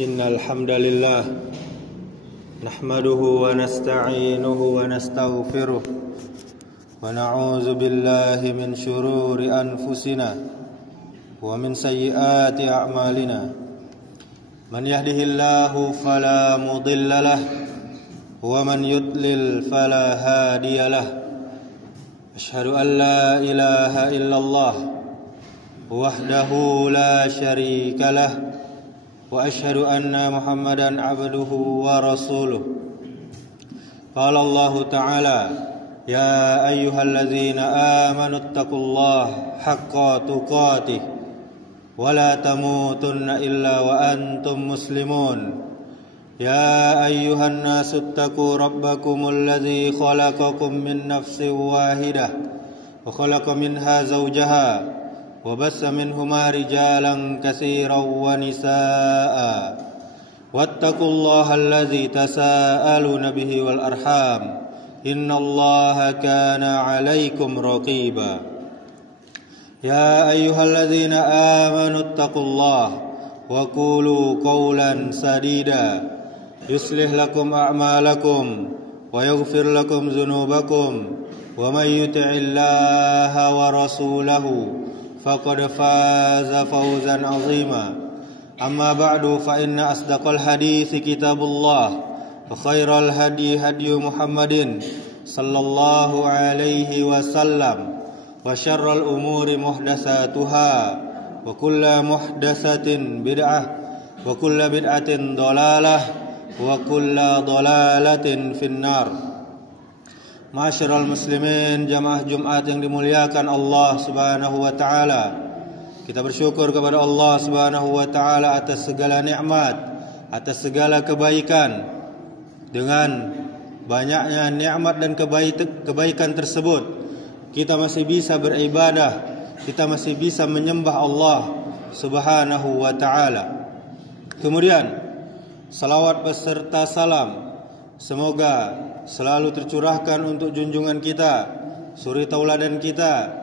Innal hamdalillah nahmaduhu wa nasta'inuhu wa nastaghfiruh wa na'udzu billahi min shururi anfusina wa min sayyiati a'malina. Man yahdihillahu fala mudhillalah wa man yudlil fala hadiyalah. Asyhadu an la ilaha illallah wahdahu la syarikalah wa asyhadu anna Muhammadan abduhu wa rasuluh. Qala Allah Ta'ala, ya ayyuhalladzina amanu taqullaha haqqa tuqatih wa la tamutunna illa wa antum muslimun. Ya ayyuhan nasu taqu rabbakumul ladzi khalaqakum min nafsin wahidah wa khalaqa minha zawjaha وبث منهما رجالا كثيرا ونساء واتقوا الله الذي تساءلون به والأرحام إن الله كان عليكم رقيبا. يا أيها الذين آمنوا اتقوا الله وقولوا قولا سديدا يصلح لكم أعمالكم ويغفر لكم ذنوبكم ومن يطع الله ورسوله faqad faza fawzan 'azima. Amma ba'du fa inna asdaqal hadithi kitabullah wa khairal hadi hadyu Muhammadin sallallahu alaihi wasallam wa syarral umuri muhdatsatuha wa kullu muhdatsatin bid'ah wa kullu bid'atin dhalalah wa kullu dhalalatin finnar. Ma'asyiral muslimin, jamaah Jumat yang dimuliakan Allah Subhanahu wa taala. Kita bersyukur kepada Allah Subhanahu wa taala atas segala nikmat, atas segala kebaikan. Dengan banyaknya nikmat dan kebaikan tersebut, kita masih bisa beribadah, kita masih bisa menyembah Allah Subhanahu wa taala. Kemudian salawat beserta salam semoga selalu tercurahkan untuk junjungan kita, suri tauladan kita,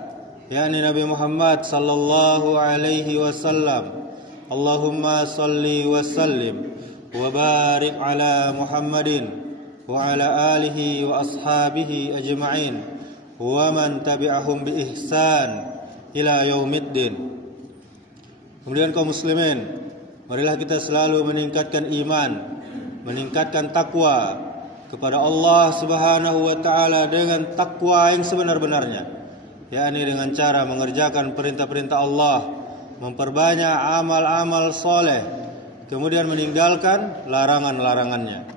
yakni Nabi Muhammad sallallahu alaihi wasallam. Allahumma salli wa sallim wa barik ala Muhammadin wa ala alihi wa ashabihi ajma'in wa man tabi'ahum bi ihsan ila yaumiddin. Kemudian kaum muslimin, marilah kita selalu meningkatkan iman, meningkatkan takwa kepada Allah Subhanahu wa taala dengan takwa yang sebenar-benarnya, yakni dengan cara mengerjakan perintah-perintah Allah, memperbanyak amal-amal soleh, kemudian meninggalkan larangan-larangannya.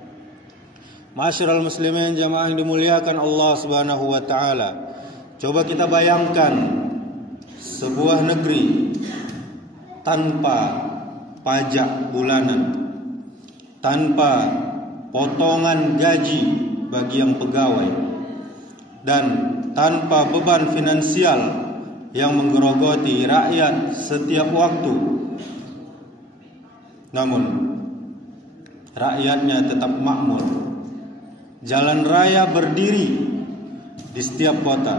Ma'asyiral muslimin, jamaah yang dimuliakan Allah Subhanahu wa taala, coba kita bayangkan sebuah negeri tanpa pajak bulanan, tanpa potongan gaji bagi yang pegawai, dan tanpa beban finansial yang menggerogoti rakyat setiap waktu. Namun rakyatnya tetap makmur. Jalan raya berdiri di setiap kota.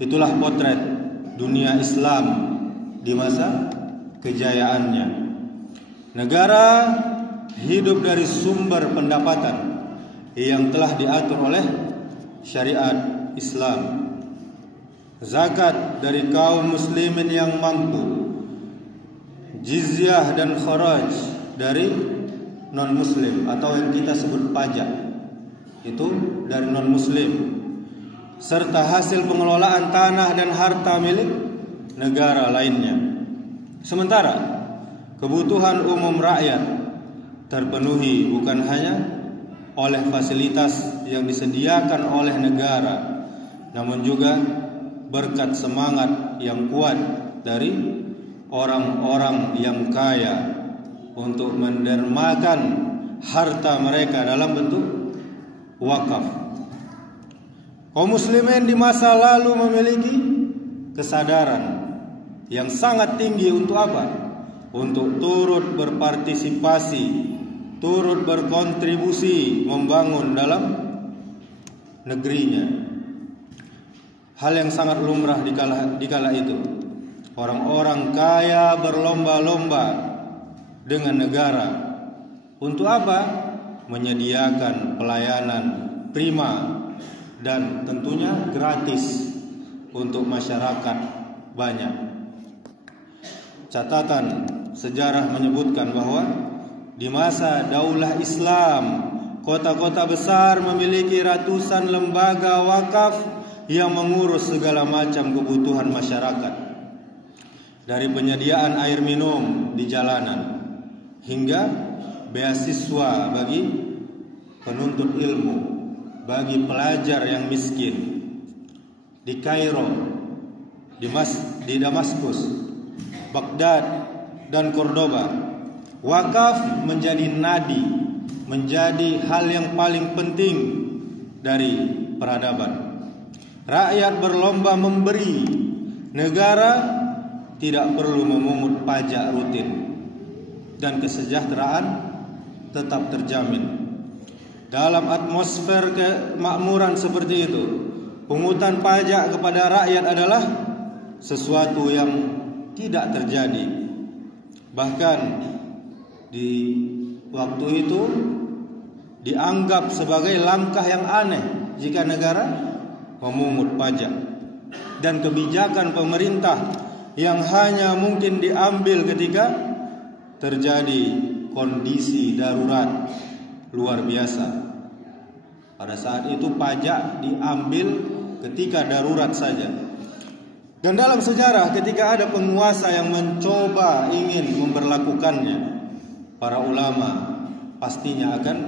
Itulah potret dunia Islam di masa kejayaannya. Negara hidup dari sumber pendapatan yang telah diatur oleh syariat Islam. Zakat dari kaum muslimin yang mampu, jizyah dan kharaj dari non-muslim atau yang kita sebut pajak, itu dari non-muslim, serta hasil pengelolaan tanah dan harta milik negara lainnya. Sementara kebutuhan umum rakyat terpenuhi bukan hanya oleh fasilitas yang disediakan oleh negara, namun juga berkat semangat yang kuat dari orang-orang yang kaya untuk mendermakan harta mereka dalam bentuk wakaf. Kaum muslimin di masa lalu memiliki kesadaran yang sangat tinggi untuk apa? Untuk turut berpartisipasi, turut berkontribusi membangun dalam negerinya. Hal yang sangat lumrah di kala itu. Orang-orang kaya berlomba-lomba dengan negara Untuk apa? Menyediakan pelayanan prima dan tentunya gratis untuk masyarakat banyak. Catatan sejarah menyebutkan bahwa di masa Daulah Islam, kota-kota besar memiliki ratusan lembaga wakaf yang mengurus segala macam kebutuhan masyarakat, dari penyediaan air minum di jalanan hingga beasiswa bagi penuntut ilmu, bagi pelajar yang miskin. Di Kairo, di Damaskus, Baghdad, dan Cordoba, wakaf menjadi nadi, menjadi hal yang paling penting dari peradaban. Rakyat berlomba memberi, negara tidak perlu memungut pajak rutin, dan kesejahteraan tetap terjamin. Dalam atmosfer kemakmuran seperti itu, pungutan pajak kepada rakyat adalah sesuatu yang tidak terjadi. Bahkan di waktu itu dianggap sebagai langkah yang aneh jika negara memungut pajak, dan kebijakan pemerintah yang hanya mungkin diambil ketika terjadi kondisi darurat luar biasa. Pada saat itu pajak diambil ketika darurat saja. Dan dalam sejarah ketika ada penguasa yang mencoba ingin memberlakukannya, para ulama pastinya akan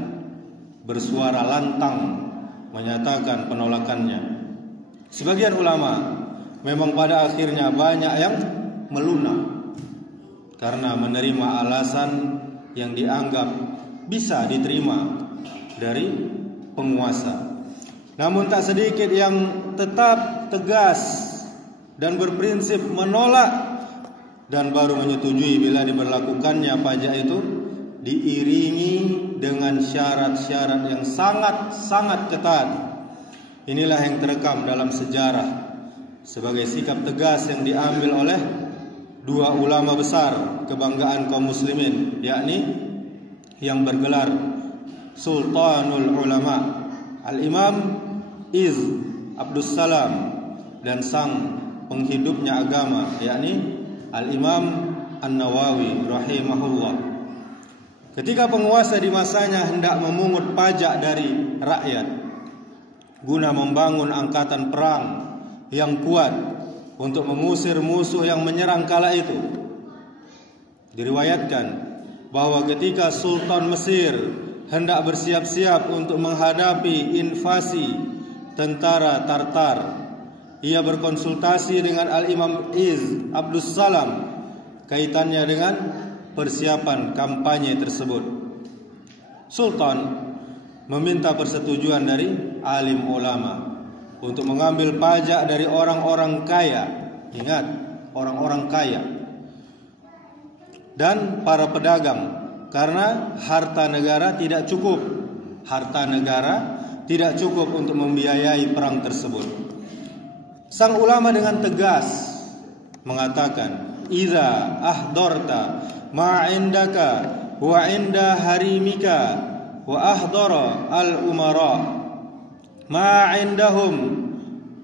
bersuara lantang menyatakan penolakannya. Sebagian ulama memang pada akhirnya banyak yang melunak karena menerima alasan yang dianggap bisa diterima dari penguasa. Namun tak sedikit yang tetap tegas dan berprinsip menolak dan baru menyetujui bila diberlakukannya pajak itu diiringi dengan syarat-syarat yang sangat-sangat ketat. Inilah yang terekam dalam sejarah sebagai sikap tegas yang diambil oleh dua ulama besar kebanggaan kaum muslimin, yakni yang bergelar Sultanul Ulama, Al-Imam Iz Abdus Salam, dan sang penghidupnya agama, yakni Al-Imam An-Nawawi rahimahullah. Ketika penguasa di masanya hendak memungut pajak dari rakyat guna membangun angkatan perang yang kuat untuk mengusir musuh yang menyerang kala itu, diriwayatkan bahwa ketika Sultan Mesir hendak bersiap-siap untuk menghadapi invasi tentara Tartar, ia berkonsultasi dengan Al-Imam Iz Abdus Salam kaitannya dengan persiapan kampanye tersebut. Sultan meminta persetujuan dari alim ulama untuk mengambil pajak dari orang-orang kaya. Ingat, orang-orang kaya dan para pedagang, karena harta negara tidak cukup. Harta negara tidak cukup untuk membiayai perang tersebut. Sang ulama dengan tegas mengatakan, "Idza ahdorta ma indaka wa inda harimika wa ahdara al-umara ma indahum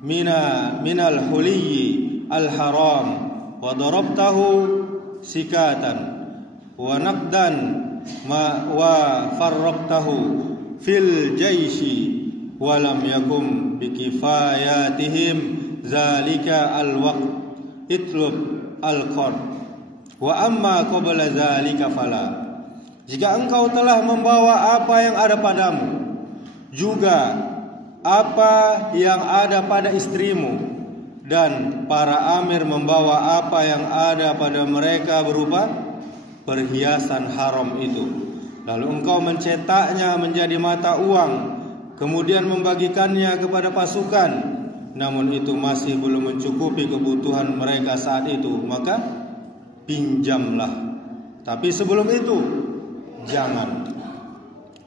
minal huliyyi al-haram wa darabtahu sikatan wa naqdan wa farraqtahu fil jaishi wa lam yakum bikifayatihim zalika al-waqt itlub al-qard wa amma qabla zalika fala." Jika engkau telah membawa apa yang ada padamu, juga apa yang ada pada istrimu, dan para amir membawa apa yang ada pada mereka berupa perhiasan haram itu, lalu engkau mencetaknya menjadi mata uang, kemudian membagikannya kepada pasukan, namun itu masih belum mencukupi kebutuhan mereka saat itu, maka pinjamlah. Tapi sebelum itu jangan.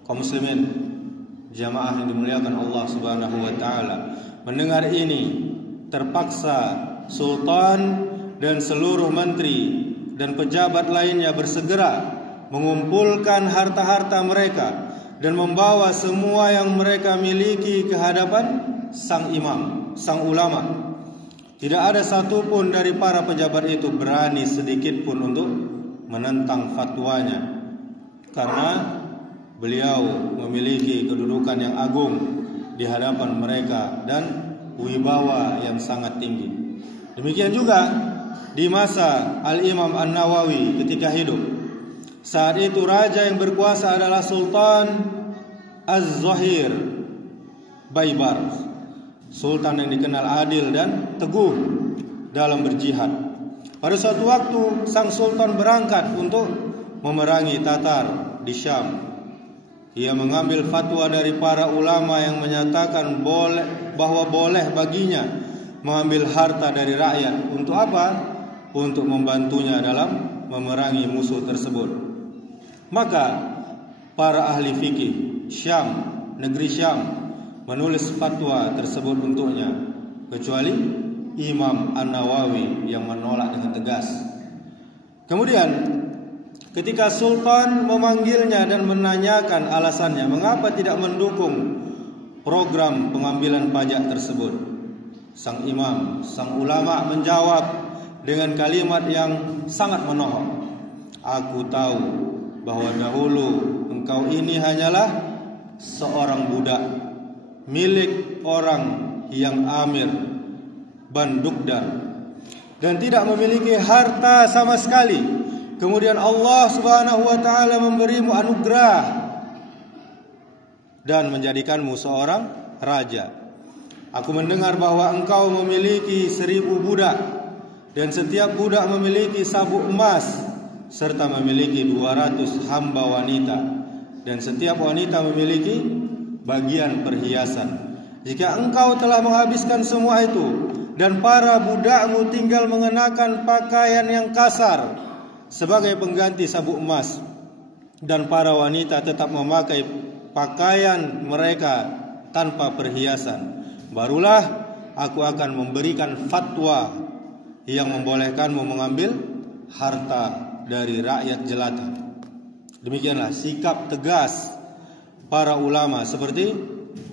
Kaum muslimin, jamaah yang dimuliakan Allah Subhanahu wa taala, mendengar ini terpaksa sultan dan seluruh menteri dan pejabat lainnya bersegera mengumpulkan harta-harta mereka dan membawa semua yang mereka miliki ke hadapan sang imam, sang ulama. Tidak ada satupun dari para pejabat itu berani sedikit pun untuk menentang fatwanya, karena beliau memiliki kedudukan yang agung di hadapan mereka dan wibawa yang sangat tinggi. Demikian juga di masa Al-Imam An-Nawawi ketika hidup. Saat itu raja yang berkuasa adalah Sultan Az-Zahir Baibar, sultan yang dikenal adil dan teguh dalam berjihad. Pada suatu waktu sang sultan berangkat untuk memerangi Tatar di Syam. Ia mengambil fatwa dari para ulama yang menyatakan bahwa boleh baginya mengambil harta dari rakyat. Untuk apa? Untuk membantunya dalam memerangi musuh tersebut. Maka para ahli fikih Syam, negeri Syam, menulis fatwa tersebut untuknya, kecuali Imam An-Nawawi yang menolak dengan tegas. Kemudian ketika Sultan memanggilnya dan menanyakan alasannya mengapa tidak mendukung program pengambilan pajak tersebut, sang imam, sang ulama menjawab dengan kalimat yang sangat menohok. Aku tahu bahwa dahulu engkau ini hanyalah seorang budak milik orang yang amir Bandukdar dan tidak memiliki harta sama sekali. Kemudian Allah Subhanahu wa taala memberimu anugerah dan menjadikanmu seorang raja. Aku mendengar bahwa engkau memiliki 1000 budak dan setiap budak memiliki sabuk emas serta memiliki 200 hamba wanita dan setiap wanita memiliki bagian perhiasan. Jika engkau telah menghabiskan semua itu dan para budakmu tinggal mengenakan pakaian yang kasar sebagai pengganti sabuk emas dan para wanita tetap memakai pakaian mereka tanpa perhiasan, barulah aku akan memberikan fatwa yang membolehkanmu mengambil harta dari rakyat jelata. Demikianlah sikap tegas para ulama seperti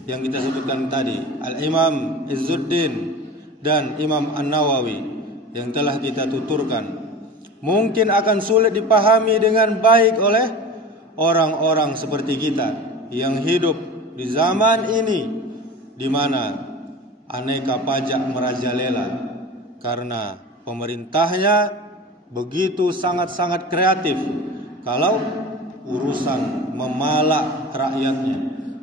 yang kita sebutkan tadi, Al-Imam Izzuddin dan Imam An-Nawawi yang telah kita tuturkan. Mungkin akan sulit dipahami dengan baik oleh orang-orang seperti kita yang hidup di zaman ini di mana aneka pajak merajalela karena pemerintahnya begitu sangat-sangat kreatif kalau urusan memalak rakyatnya.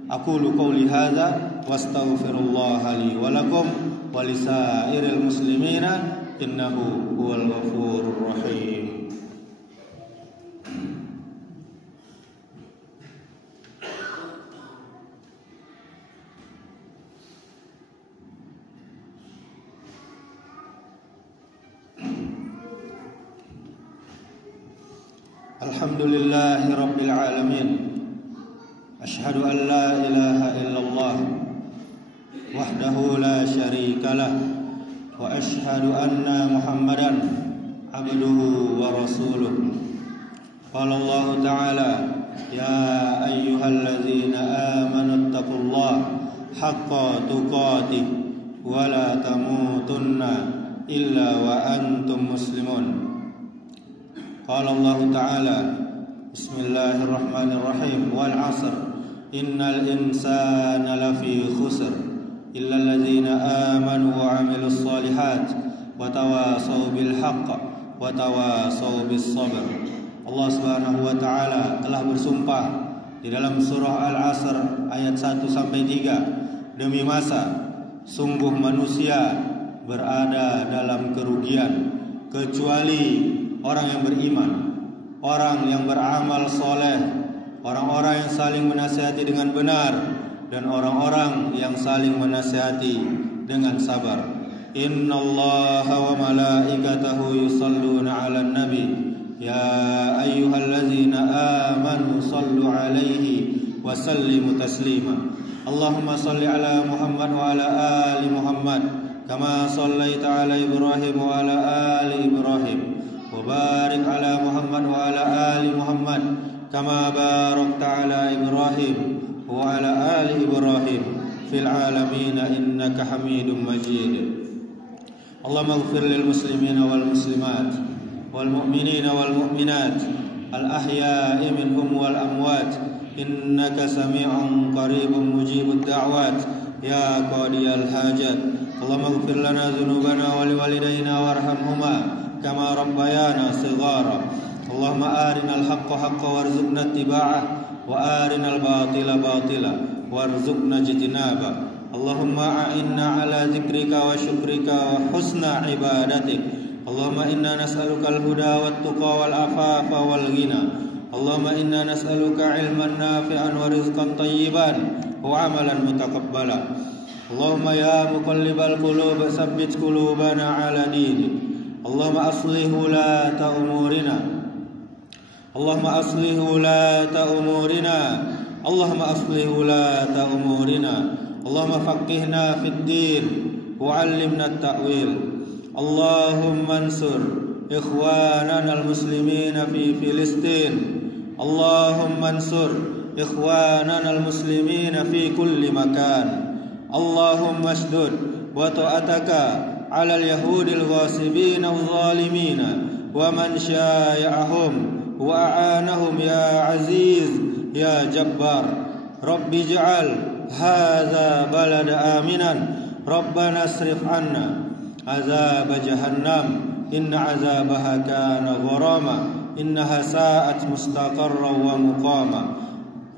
Aqulu qouli hadza wastaghfirullaha li wa lakum wa lisairil muslimina innahu huwal ghafurur rahim. Alhamdulillahi rabbil alamin. Ashhadu an la ilaha illallah wahdahu la syarika lah wa ashhadu anna Muhammadan abduhu wa rasuluh. Qala Allah ta'ala ya ayyuhalladzina amanu taqullaha haqqa tuqatih wa la tamutunna illa wa antum muslimun. Qala Allah ta'ala bismillahirrahmanirrahim wal 'asr innal insana lafi khusr illa alladzina amanu wa 'amilus solihat wa tawasaw bil haqq wa tawasaw bis sabr. Allah Subhanahu wa taala telah bersumpah di dalam surah Al-Asr ayat 1 sampai 3, demi masa sungguh manusia berada dalam kerugian kecuali orang yang beriman, orang yang beramal soleh, orang-orang yang saling menasihati dengan benar, dan orang-orang yang saling menasihati dengan sabar. Innallaha wa malaikatahu yusalluna 'alan nabi ya ayyuhalladzina amanu sallu 'alaihi wa sallimu taslima. Allahumma salli 'ala Muhammad wa 'ala ali Muhammad kama shallaita 'ala Ibrahim wa 'ala ali Ibrahim wa barik 'ala Muhammad wa 'ala ali Muhammad كما باركت على إبراهيم وعلى آل إبراهيم في العالمين إنك حميد مجيد اللهم اغفر للمسلمين والمسلمات والمؤمنين والمؤمنات الأحياء منهم والأموات إنك سميع قريب مجيب الدعوات يا قاضي الحاجات اللهم اغفر لنا ذنوبنا ولوالدينا وارحمهما كما ربيانا صغارا اللهم آرنا الحق حقا وارزقنا اتباعه وآرنا الباطل باطلا وارزقنا اجتنابه اللهم أعنا على ذكرك وشكرك وحسن عبادتك اللهم إنا نسألك الهدى والتقى والعفاف والغنى اللهم إنا نسألك علما نافعا ورزقا طيبا وعملا متقبلا اللهم يا مقلب القلوب ثبت قلوبنا على دينك اللهم أصلح ولاة أمورنا اللهم أصلح ولاة أمورنا اللهم أصلح ولاة أمورنا اللهم فقهنا في الدين وعلمنا التأويل اللهم انصر إخواننا المسلمين في فلسطين اللهم انصر إخواننا المسلمين في كل مكان اللهم اشدد وطأتك على اليهود الغاصبين الظالمين ومن شايعهم وأعانهم يا عزيز يا جبار رب اجعل هذا بلد آمنا ربنا اصرف عنا عذاب جهنم إن عذابها كان غراما إنها ساءت مستقرا ومقاما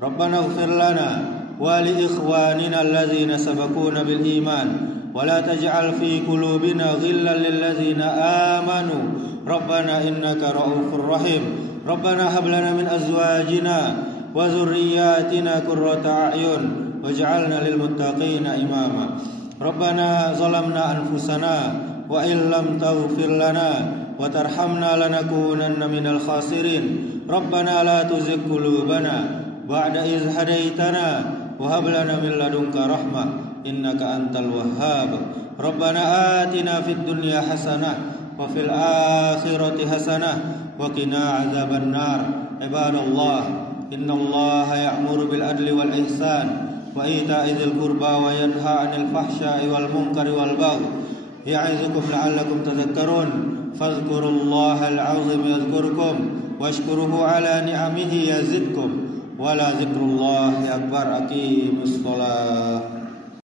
ربنا اغفر لنا ولإخواننا الذين سبقونا بالإيمان ولا تجعل في قلوبنا غلا للذين آمنوا ربنا إنك رؤوف رحيم ربنا هب لنا من أزواجنا وذرياتنا قرة أعين واجعلنا للمتقين إماما ربنا ظلمنا أنفسنا وإن لم تغفر لنا وترحمنا لنكونن من الخاسرين ربنا لا تزغ قلوبنا بعد إذ هديتنا وهب لنا من لدنك رحمة إنك أنت الوهاب ربنا آتنا في الدنيا حسنة وفي الآخرة حسنة وقنا عذاب النار عباد الله إن الله يأمر بالعدل والإحسان وإيتاء ذي القربى وينهى عن الفحشاء والمنكر والبغي يعظكم لعلكم تذكرون فاذكروا الله العظيم يذكركم واشكروه على نعمه يزدكم ولا ذكر الله أكبر أقيموا الصلاة